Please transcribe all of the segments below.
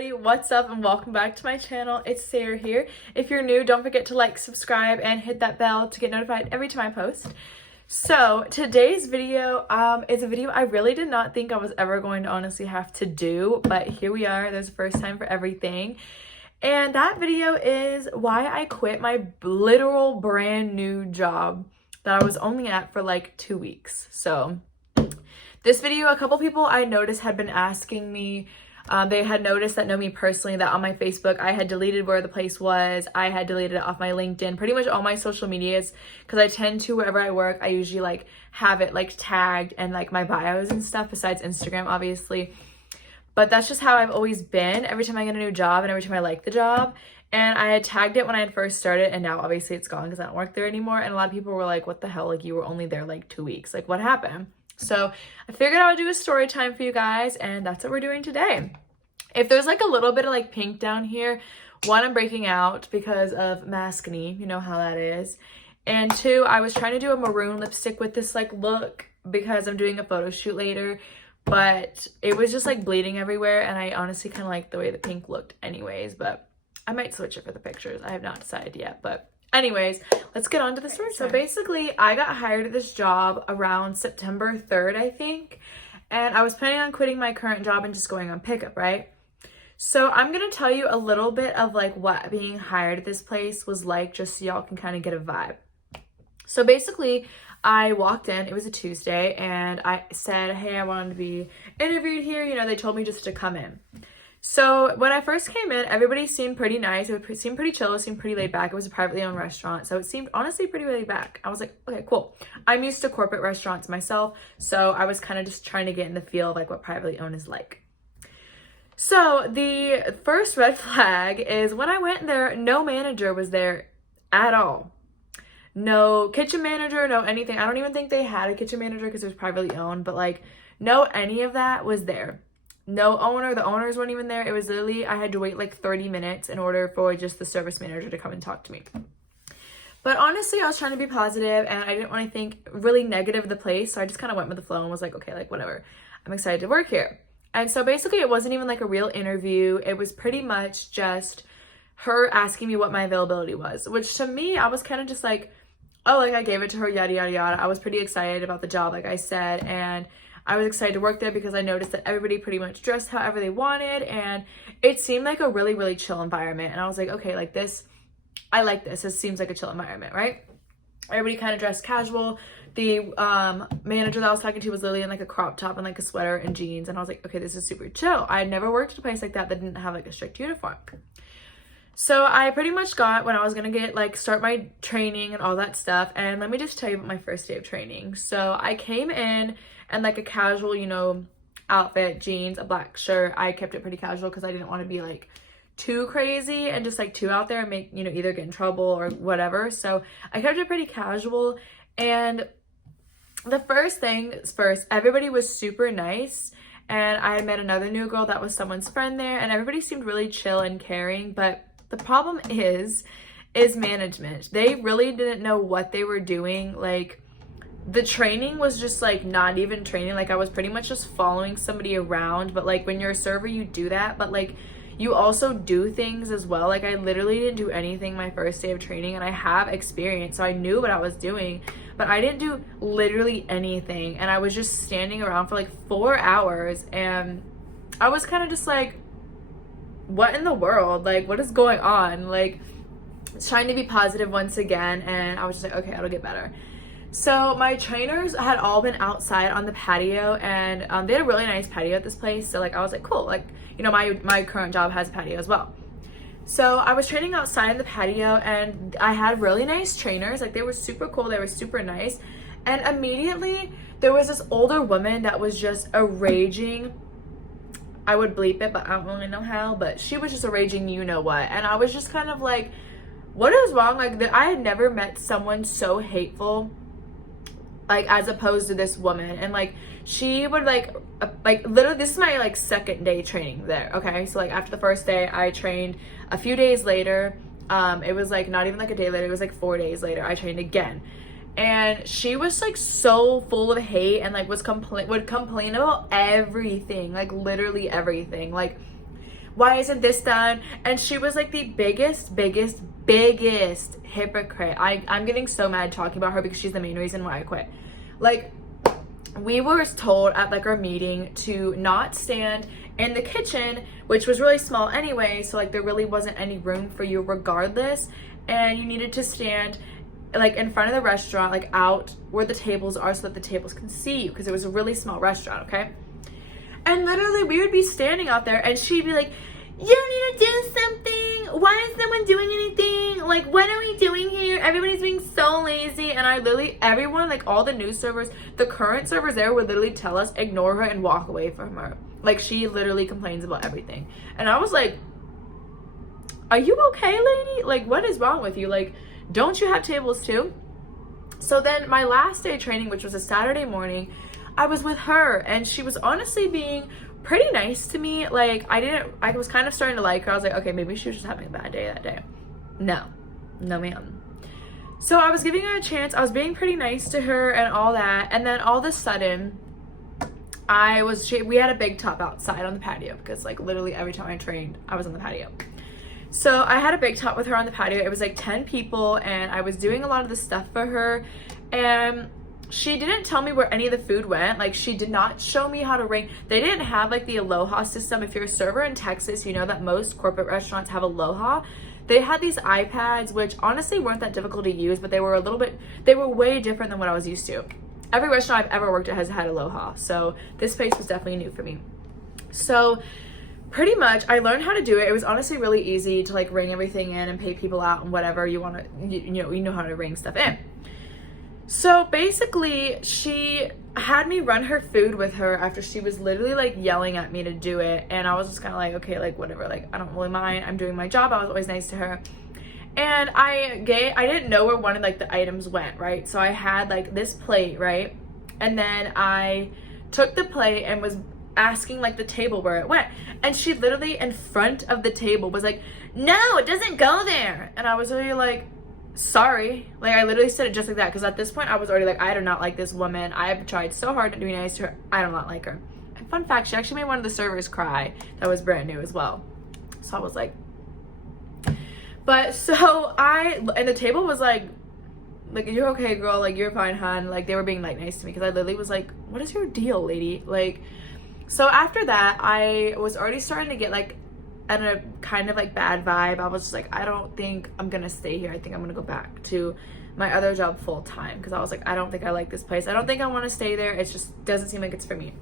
everybody, what's up and welcome back to my channel. It's Sarah here. If you're new, don't forget to like, subscribe, and hit that bell to get notified every time I post. So today's video is a video I really did not think I was ever going to honestly have to do, but here we are. There's a first time for everything. And that video is why I quit my literal brand new job that I was only at for like 2 weeks. So this video, a couple people I noticed had been asking me, they had noticed that know me personally, that on my Facebook, I had deleted where the place was. I had deleted it off my LinkedIn, pretty much all my social medias, because I tend to, wherever I work, I usually like have it like tagged and like my bios and stuff, besides Instagram, obviously. But that's just how I've always been every time I get a new job and every time I like the job. And I had tagged it when I had first started, and now obviously it's gone because I don't work there anymore. And a lot of people were like, what the hell? Like, you were only there like 2 weeks. Like, what happened? So I figured I would do a story time for you guys, and that's what we're doing today. If there's like a little bit of like pink down here, one, I'm breaking out because of mascony, you know how that is. And two, I was trying to do a maroon lipstick with this like look because I'm doing a photo shoot later, but it was just like bleeding everywhere, and I honestly kind of like the way the pink looked anyways, but I might switch it for the pictures. I have not decided yet, but anyways, let's get on to the story. So basically, I got hired at this job around September 3rd, I think, and I was planning on quitting my current job and just going on pickup, right? So I'm going to tell you a little bit of like what being hired at this place was like, just so y'all can kind of get a vibe. So basically, I walked in, it was a Tuesday, and I said, hey, I wanted to be interviewed here. You know, they told me just to come in. So when I first came in, everybody seemed pretty nice. It seemed pretty chill. It seemed pretty laid back. It was a privately owned restaurant, so it seemed honestly pretty laid back. I was like, okay, cool. I'm used to corporate restaurants myself, so I was kind of just trying to get in the feel of like what privately owned is like. So the first red flag is when I went there, no manager was there at all. No kitchen manager, no anything. I don't even think they had a kitchen manager because it was privately owned, but like no any of that was there. No owner, the owners weren't even there. It was literally, I had to wait like 30 minutes in order for just the service manager to come and talk to me. But honestly, I was trying to be positive and I didn't want to think really negative of the place. So I just kind of went with the flow and was like, okay, like whatever. I'm excited to work here. And so basically it wasn't even like a real interview. It was pretty much just her asking me what my availability was, which to me, I was kind of just like, oh, like I gave it to her, yada, yada, yada. I was pretty excited about the job, like I said. And I was excited to work there because I noticed that everybody pretty much dressed however they wanted. And it seemed like a really, really chill environment. And I was like, okay, like this, I like this. This seems like a chill environment, right? Everybody kind of dressed casual. The manager that I was talking to was literally in like a crop top and like a sweater and jeans. And I was like, okay, this is super chill. I had never worked at a place like that didn't have like a strict uniform. So I pretty much got when I was going to get like start my training and all that stuff. And let me just tell you about my first day of training. So I came in and like a casual, you know, outfit, jeans, a black shirt. I kept it pretty casual because I didn't want to be like too crazy and just like too out there and make, you know, either get in trouble or whatever. So I kept it pretty casual. And the first things first, everybody was super nice. And I had met another new girl that was someone's friend there, and everybody seemed really chill and caring. But the problem is management. They really didn't know what they were doing. Like, the training was just like not even training. Like, I was pretty much just following somebody around. But like when you're a server, you do that, but like you also do things as well. Like, I literally didn't do anything my first day of training, and I have experience, so I knew what I was doing, but I didn't do literally anything. And I was just standing around for like 4 hours, and I was kind of just like, what in the world? Like, what is going on? Like, trying to be positive once again, and I was just like, okay, it'll get better. So my trainers had all been outside on the patio, and they had a really nice patio at this place. So like I was like, cool, like, you know, my current job has a patio as well. So I was training outside in the patio, and I had really nice trainers. Like, they were super cool, they were super nice. And immediately there was this older woman that was just a raging, I would bleep it, but I don't really know how, but she was just a raging you know what. And I was just kind of like, what is wrong? Like, I had never met someone so hateful, like, as opposed to this woman. And like, she would like literally, this is my like second day training there, okay? So like after the first day, I trained. A few days later, it was like not even like a day later, it was like 4 days later, I trained again. And she was like so full of hate and like would complain about everything, like literally everything. Like, why isn't this done? And she was like the biggest hypocrite. I'm getting so mad talking about her because she's the main reason why I quit. Like, we were told at like our meeting to not stand in the kitchen, which was really small anyway, so like there really wasn't any room for you regardless, and you needed to stand like in front of the restaurant, like out where the tables are so that the tables can see you, because it was a really small restaurant, okay? And literally we would be standing out there and she'd be like, you need to do something, why is no one doing anything, like what are we doing here, everybody's being so lazy. And I literally, everyone, like all the new servers, the current servers there would literally tell us ignore her and walk away from her. Like, she literally complains about everything. And I was like, are you okay, lady? Like, what is wrong with you? Like, don't you have tables too? So then my last day of training, which was a Saturday morning, I was with her and she was honestly being pretty nice to me. Like, I was kind of starting to like her. I was like, okay, maybe she was just having a bad day that day. No ma'am. So I was giving her a chance. I was being pretty nice to her and all that. And then all of a sudden, we had a big top outside on the patio because like literally every time I trained, I was on the patio. So I had a big top with her on the patio. It was like 10 people and I was doing a lot of the stuff for her. And she didn't tell me where any of the food went. Like, she did not show me how to ring. They didn't have like the Aloha system. If you're a server in Texas, you know that most corporate restaurants have Aloha. They had these iPads, which honestly weren't that difficult to use, but they were way different than what I was used to. Every restaurant I've ever worked at has had Aloha, so this place was definitely new for me. So pretty much I learned how to do it. It was honestly really easy to like ring everything in and pay people out and whatever you want to, you know how to ring stuff in. So basically she had me run her food with her after she was literally like yelling at me to do it, and I was just kind of like, okay, like whatever, like I don't really mind, I'm doing my job. I was always nice to her. And I didn't know where one of like the items went, right? So I had like this plate, right? And then I took the plate and was asking like the table where it went. And she literally in front of the table was like, no, it doesn't go there. And I was really like, sorry. Like, I literally said it just like that, because at this point I was already like, I do not like this woman. I have tried so hard to be nice to her. I do not like her. And fun fact, she actually made one of the servers cry that was brand new as well. So I was like, but so and the table was like, you're okay, girl, like you're fine, hon. Like, they were being like nice to me because I literally was like, what is your deal, lady? Like, so after that I was already starting to get like and a kind of like bad vibe. I was just like, I don't think I'm gonna stay here. I think I'm gonna go back to my other job full time, because I was like, I don't think I like this place. I don't think I want to stay there. It just doesn't seem like it's for me.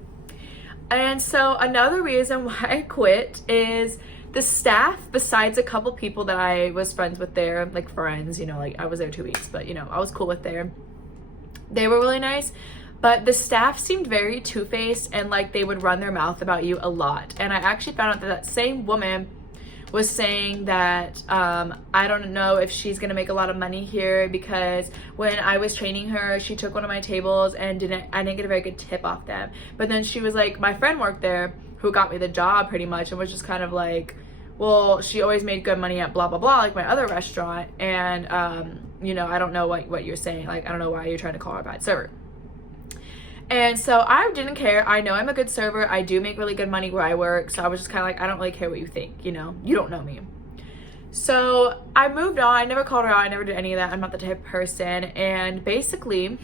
And so another reason why I quit is the staff, besides a couple people that I was friends with there, like friends, you know, like I was there 2 weeks, but you know, I was cool with there. They were really nice. But the staff seemed very two-faced and like they would run their mouth about you a lot. And I actually found out that that same woman was saying that I don't know if she's gonna make a lot of money here, because when I was training her, she took one of my tables and I didn't get a very good tip off them. But then she was like, my friend worked there who got me the job pretty much, and was just kind of like, well, she always made good money at blah blah blah, like my other restaurant, and you know, I don't know what you're saying, like I don't know why you're trying to call her a bad server. And so I didn't care. I know I'm a good server. I do make really good money where I work. So I was just kind of like, I don't really care what you think, you know, you don't know me. So I moved on. I never called her out. I never did any of that. I'm not the type of person. And basically,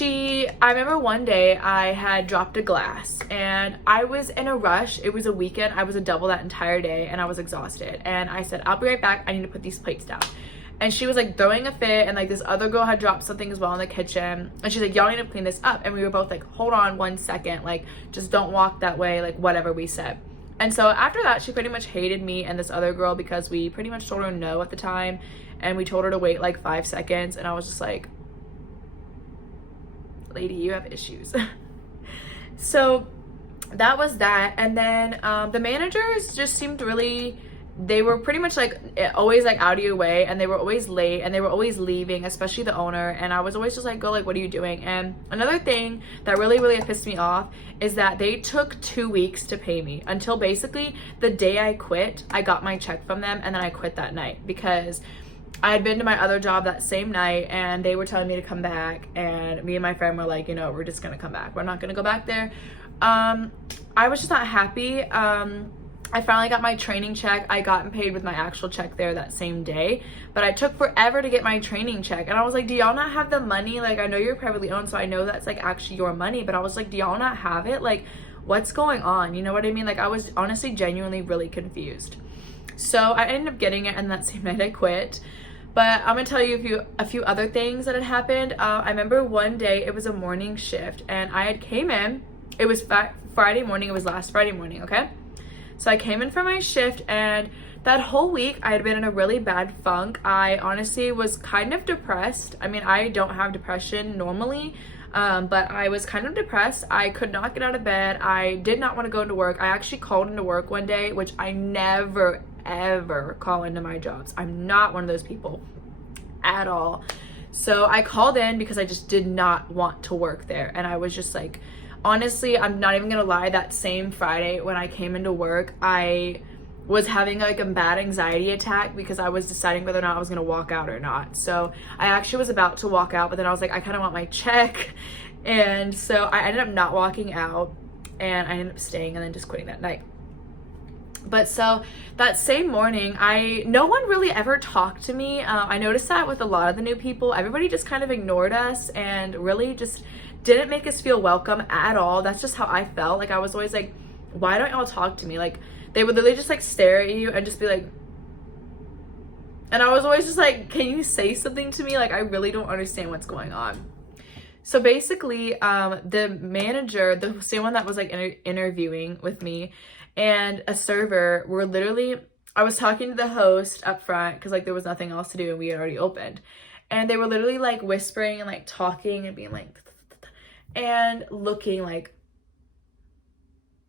I remember one day I had dropped a glass and I was in a rush. It was a weekend. I was a double that entire day and I was exhausted. And I said, I'll be right back. I need to put these plates down. And she was like throwing a fit, and like this other girl had dropped something as well in the kitchen, and she's like, y'all need to clean this up. And we were both like, hold on 1 second, like just don't walk that way, like whatever we said. And so after that, she pretty much hated me and this other girl because we pretty much told her no at the time, and we told her to wait like 5 seconds. And I was just like, lady, you have issues. So that was that. And then the managers just seemed really, they were pretty much like always like out of your way, and they were always late, and they were always leaving, especially the owner. And I was always just like, girl, like what are you doing? And another thing that really pissed me off is that they took 2 weeks to pay me, until basically the day I quit. I got my check from them, and then I quit that night because I had been to my other job that same night, and they were telling me to come back, and me and my friend were like, you know, we're just gonna come back, we're not gonna go back there. I was just not happy. I finally got my training check. I got paid with my actual check there that same day, but I took forever to get my training check. And I was like, do y'all not have the money? Like, I know you're privately owned, so I know that's like actually your money, but I was like, do y'all not have it? Like, what's going on? You know what I mean? Like, I was honestly genuinely really confused. So I ended up getting it, and that same night I quit. But I'm gonna tell you a few other things that had happened. I remember one day, it was a morning shift, and I had came in. It was Friday morning. It was last Friday morning, okay? So I came in for my shift, and that whole week I had been in a really bad funk. I honestly was kind of depressed. I mean, I don't have depression normally, but I was kind of depressed. I could not get out of bed. I did not want to go into work. I actually called into work one day, which I never, ever call into my jobs. I'm not one of those people at all. So I called in because I just did not want to work there. And I was just like, honestly, I'm not even gonna lie, that same Friday when I came into work, I was having like a bad anxiety attack because I was deciding whether or not I was gonna walk out or not. So I actually was about to walk out, but then I was like, I kind of want my check. And so I ended up not walking out, and I ended up staying and then just quitting that night. But so that same morning, no one really ever talked to me. I noticed that with a lot of the new people, everybody just kind of ignored us and really just didn't make us feel welcome at all. That's just how I felt. Like, I was always like, why don't y'all talk to me? Like, they would literally just like stare at you and just be like, and I was always just like, can you say something to me? Like, I really don't understand what's going on. So basically, the manager, the same one that was like interviewing with me, and a server were literally, I was talking to the host up front because like there was nothing else to do and we had already opened. And they were literally like whispering and like talking and being like, and looking like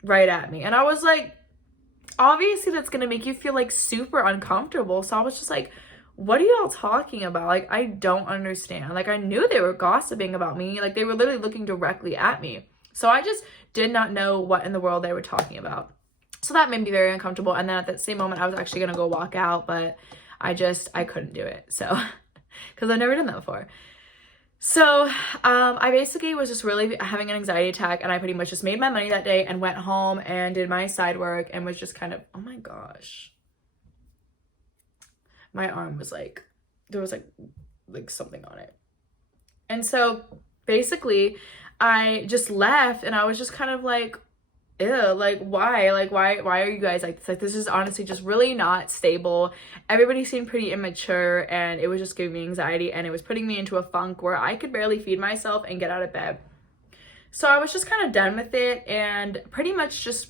right at me. And I was like, obviously that's gonna make you feel like super uncomfortable. So I was just like, what are y'all talking about? Like, I don't understand. Like, I knew they were gossiping about me. Like, they were literally looking directly at me. So I just did not know what in the world they were talking about. So that made me very uncomfortable. And then at that same moment, I was actually gonna go walk out, but I couldn't do it. So, because I've never done that before. So I basically was just really having an anxiety attack, and I pretty much just made my money that day and went home and did my side work and was just kind of, oh my gosh. My arm was like, there was like something on it. And so basically I just left, and I was just kind of like, ew, like why are you guys like this? Like, this is honestly just really not stable. Everybody seemed pretty immature, and it was just giving me anxiety, and it was putting me into a funk where I could barely feed myself and get out of bed. So I was just kind of done with it and pretty much just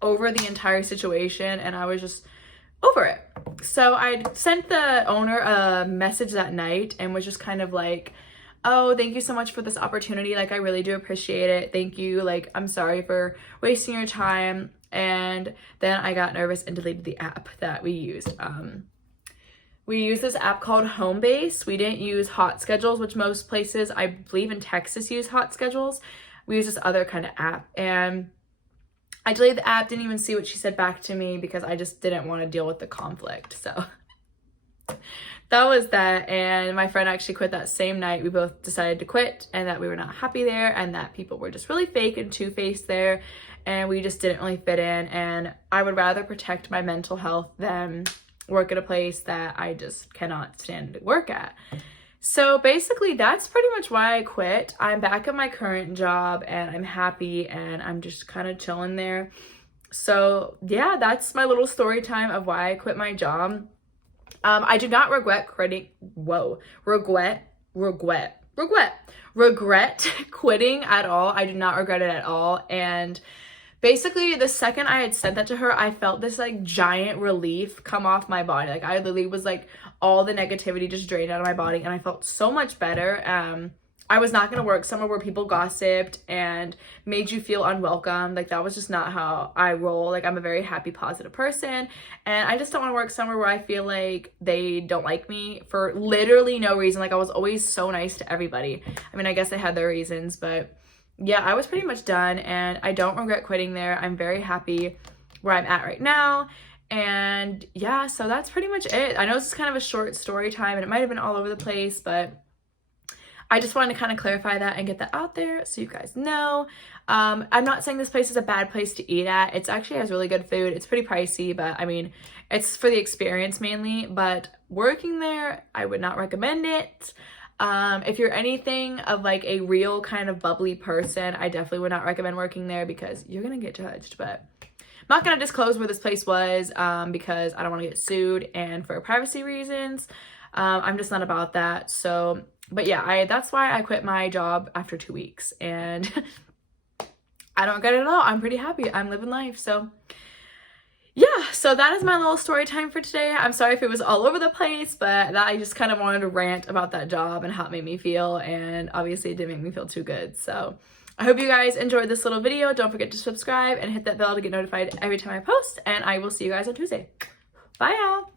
over the entire situation, and I was just over it. So I sent the owner a message that night and was just kind of like, oh, thank you so much for this opportunity. Like, I really do appreciate it. Thank you. Like, I'm sorry for wasting your time. And then I got nervous and deleted the app that we used. We used this app called Homebase. We didn't use Hot Schedules, which most places, I believe in Texas, use Hot Schedules. We used this other kind of app. And I deleted the app, didn't even see what she said back to me because I just didn't want to deal with the conflict. So that was that. And my friend actually quit that same night. We both decided to quit, and that we were not happy there, and that people were just really fake and two-faced there, and we just didn't really fit in. And I would rather protect my mental health than work at a place that I just cannot stand to work at. So basically that's pretty much why I quit. I'm back at my current job, and I'm happy, and I'm just kind of chilling there. So yeah, that's my little story time of why I quit my job. I do not regret quitting. Regret quitting at all. I do not regret it at all. And basically, the second I had said that to her, I felt this like giant relief come off my body. Like, I literally was like, all the negativity just drained out of my body, and I felt so much better. I was not going to work somewhere where people gossiped and made you feel unwelcome. Like, that was just not how I roll. Like, I'm a very happy, positive person, and I just don't want to work somewhere where I feel like they don't like me for literally no reason. Like, I was always so nice to everybody. I mean, I guess they had their reasons, but yeah, I was pretty much done, and I don't regret quitting there. I'm very happy where I'm at right now. And yeah, so that's pretty much it. I know this is kind of a short story time, and it might have been all over the place, but I just wanted to kind of clarify that and get that out there so you guys know. I'm not saying this place is a bad place to eat at. It's actually has really good food. It's pretty pricey, but I mean, it's for the experience mainly. But working there, I would not recommend it. If you're anything of like a real kind of bubbly person, I definitely would not recommend working there because you're gonna get judged. But I'm not gonna disclose where this place was because I don't want to get sued, and for privacy reasons, I'm just not about that. So, but yeah, that's why I quit my job after 2 weeks, and I don't regret it at all. I'm pretty happy. I'm living life. So yeah, so that is my little story time for today. I'm sorry if it was all over the place, but that I just kind of wanted to rant about that job and how it made me feel, and obviously it didn't make me feel too good. So I hope you guys enjoyed this little video. Don't forget to subscribe and hit that bell to get notified every time I post, and I will see you guys on Tuesday. Bye, y'all.